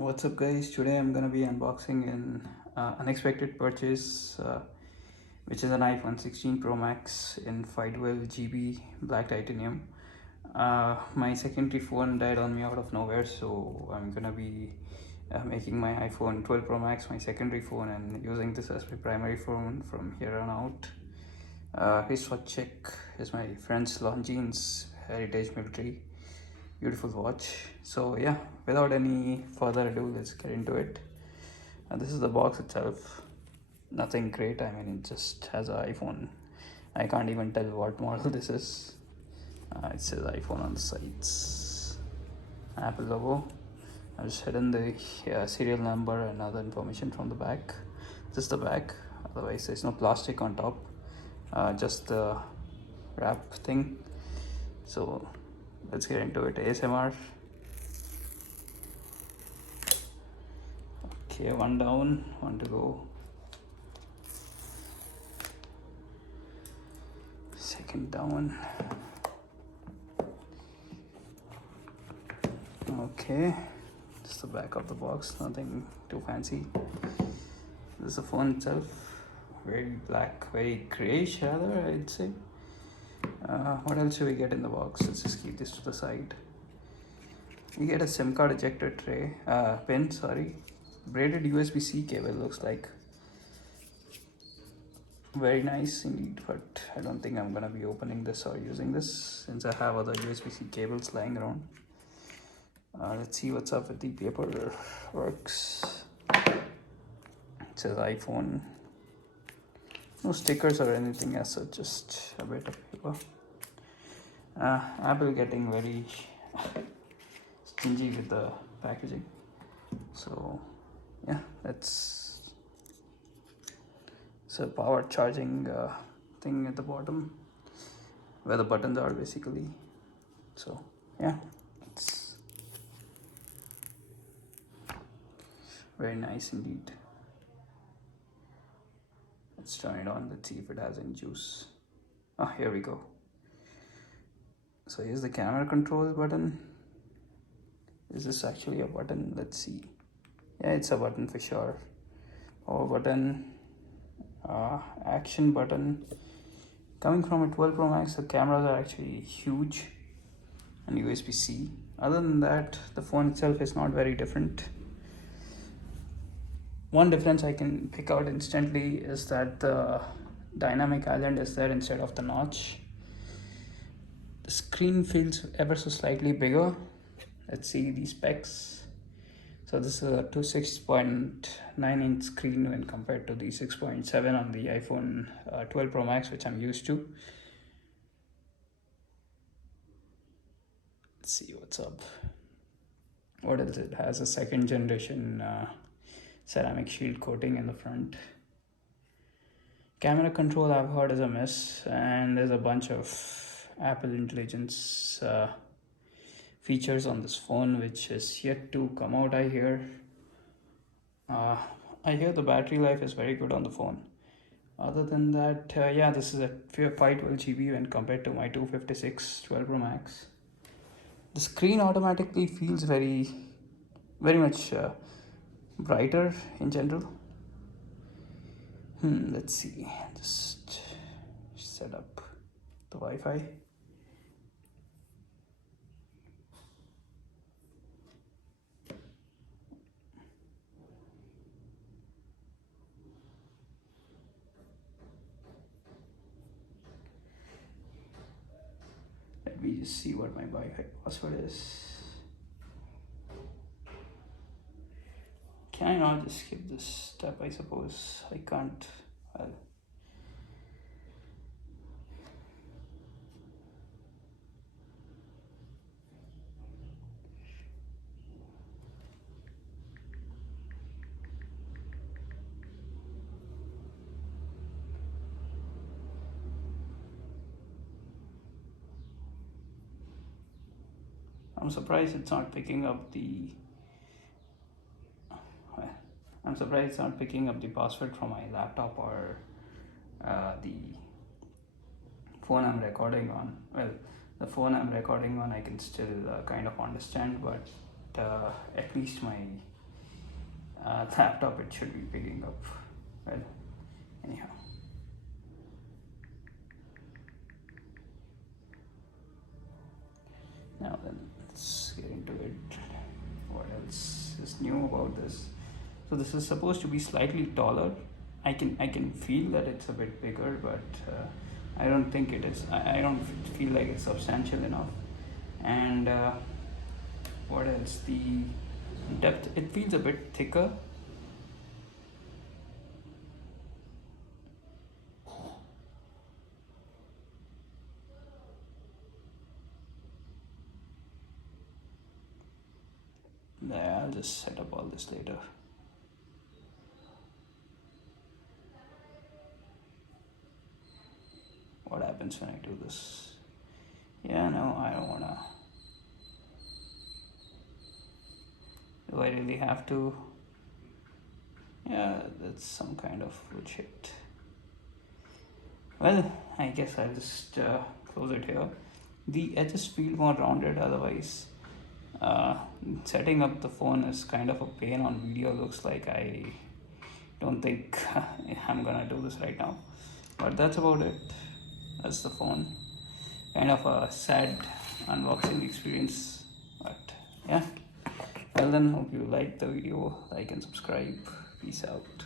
What's up, guys? Today I'm gonna be unboxing an unexpected purchase, which is an iPhone 16 Pro Max in 512 GB black titanium. My secondary phone died on me out of nowhere, so I'm gonna be making my iPhone 12 Pro Max my secondary phone and using this as my primary phone from here on out. Wristwatch check is my friend's Longines Heritage Military. Beautiful watch. So yeah, without any further ado, let's get into it. This is the box itself. Nothing great. I mean, it just has an iPhone. I can't even tell what model this is. It says iPhone on the sides. Apple logo. I've just hidden the serial number and other information from the back. This is the back. Otherwise, there's no plastic on top. Just the wrap thing. So let's get into it. ASMR. Okay, one down, one to go. Second down. Okay, just the back of the box, nothing too fancy. This is the phone itself, very black, very grayish rather, I'd say. What else do we get in the box? Let's just keep this to the side. We get a SIM card ejector tray, pin, sorry. Braided USB-C cable, looks like. Very nice indeed, but I don't think I'm gonna be opening this or using this since I have other USB-C cables lying around. Let's see what's up with the paper works. It says iPhone. No stickers or anything as such, just a bit of paper. Apple getting very stingy with the packaging. So yeah, it's a power charging thing at the bottom where the buttons are basically. So yeah, it's very nice indeed. Let's turn it on. Let's see if it has any juice. Oh, here we go. So here's the camera control button. Is this actually a button? Let's see. Yeah, it's a button for sure. Power button, action button. Coming from a 12 Pro Max, the cameras are actually huge and USB-C. Other than that, the phone itself is not very different. One difference I can pick out instantly is that the dynamic island is there instead of the notch. The screen feels ever so slightly bigger. Let's see the specs. So this is a 6.9-inch screen when compared to the 6.7 on the iPhone 12 Pro Max, which I'm used to. Let's see what's up. What else? It has a second generation ceramic shield coating in the front. Camera control I've heard is a miss, and there's a bunch of Apple Intelligence features on this phone which is yet to come out. uh, I hear the battery life is very good on the phone. Other than that, yeah, this is a 512 GB when compared to my 256 12 Pro Max. The screen automatically feels very much brighter in general. Let's see, just set up the Wi-Fi. Let me just see what my Wi-Fi password is. Can I not just skip this step? I suppose I can't. Well, I'm surprised it's not picking up the. I'm surprised it's not picking up the password from my laptop or the phone I'm recording on. Well, the phone I'm recording on I can still kind of understand, but at least my laptop it should be picking up. Well, anyhow. Now then, let's get into it. What else is new about this? So this is supposed to be slightly taller. I can feel that it's a bit bigger, but I don't think it is. I don't feel like it's substantial enough. And what else? The depth, it feels a bit thicker. There, I'll just set up all this later. What happens when I do this? Yeah, no, I don't wanna. Do I really have to? Yeah, that's some kind of bullshit. Well, I guess I'll just close it here. The edges feel more rounded otherwise. Uh, Setting up the phone is kind of a pain on video. Looks like I don't think I'm gonna do this right now. But that's about it. That's the phone. Kind of a sad unboxing experience. But yeah. Well then, hope you liked the video. Like and subscribe. Peace out.